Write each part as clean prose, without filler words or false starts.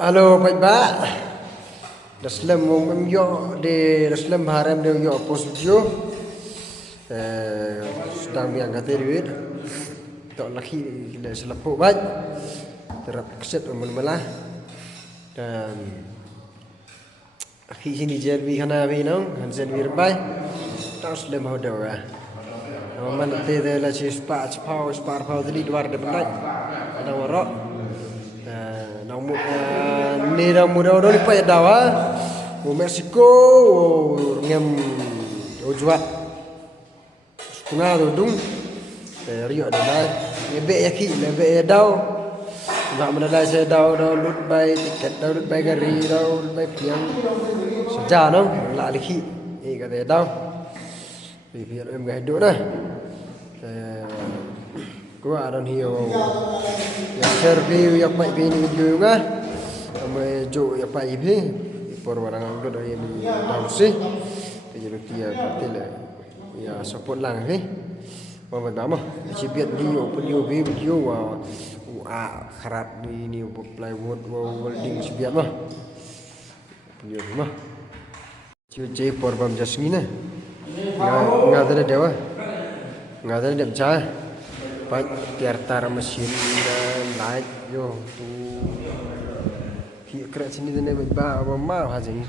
Alo Bạch Bá. Daslam mong yo de daslam haram de yo post video. Sedang biang kata duit. Tak laki gila selepo baik. Terap keset melah dan khi sini jelbi khana vi nong han jelbi bai. Tak slam ho de wa. Man te de la chi spa pau de luar de pendai. Ada warok. Namu ni dah mudah dah lipat dawa. Mexico ngem ujuat. Kuna tu dung. Rio dah dah. Lebe yaki lebe dau. Nak menadai saya dau lut bay tiket dau lut bay gari dau lut bay piang. Sejak nong la liki. Kata dau. Biar em gak hidup dah. Gua ada hiyo. Ya servi ya pai pini video nga. Ame jo ya pai phi. Por barang angdo dari ni dausi. Jadi dia katile. Ya support lang phi. Mama mama. Cibiat video wa kharat ni plywood welding cibiat mah. Video mah. Cuci por bam jasmina. Ngadere dewa. Ngadere dep cha. Baik tiar mesin dan light yo tu kira sini tu ni bawa mau haji ni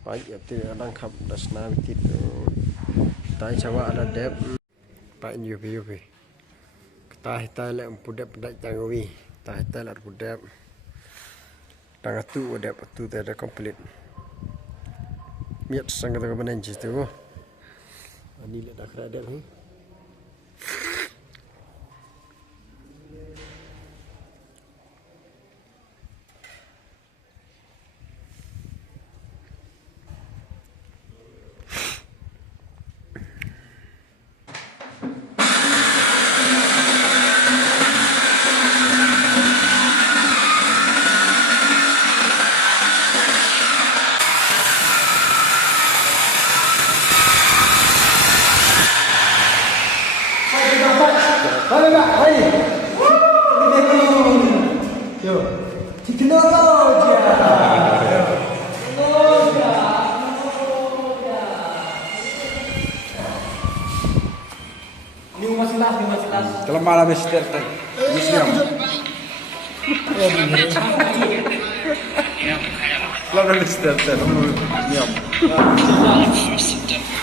baik ya tu ada kap dasna bitit tai cawa ada dep baik UV kita lek pudap dak jangawi kita lek pudap tang tu dep tu ada komplit miat sangat dengan benenji tu ani lek dak ada ni. Kelemahan Mister Teng. Museum. Kelemahan Mister Teng. Museum.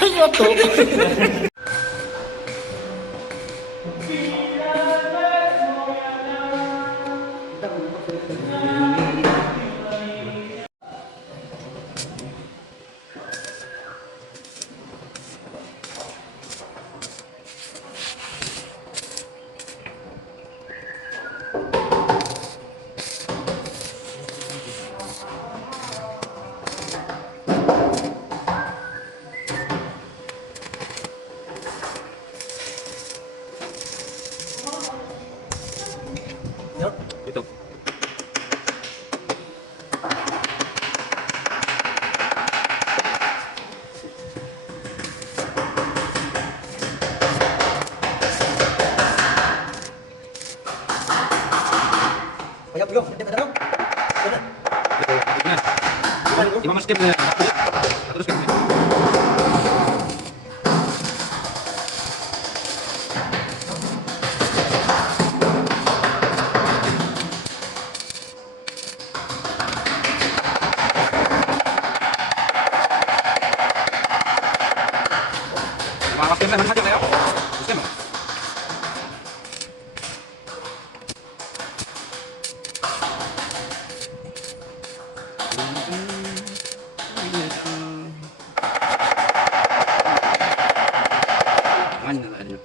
Ayo tuh. Itu. Ayo belum, dia pada dong. Imam skip terus kan. Mana saja Leo? Sistem. Mana ada?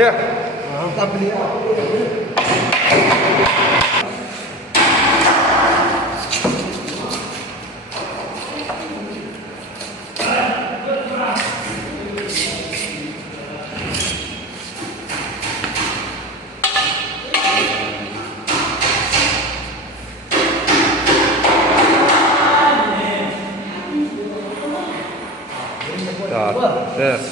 dia. Tak beli. Yes.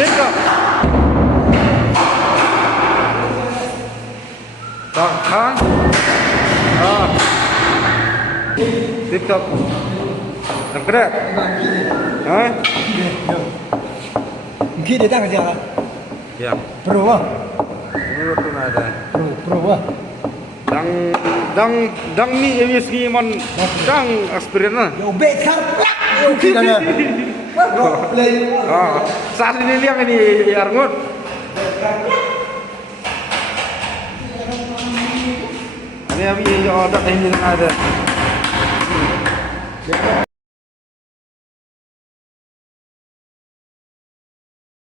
Tiga. Tahan. Tip-top. Yang gerak. Mungkin dia tak kerja. Ya. Pro ah. Menurut tu ada. Pro ah. Dang ni MSG man dang experience na. Yo bet kan. Yo kita na. Saat ini liang ini Arngut. Ini abi yo dak ini ada.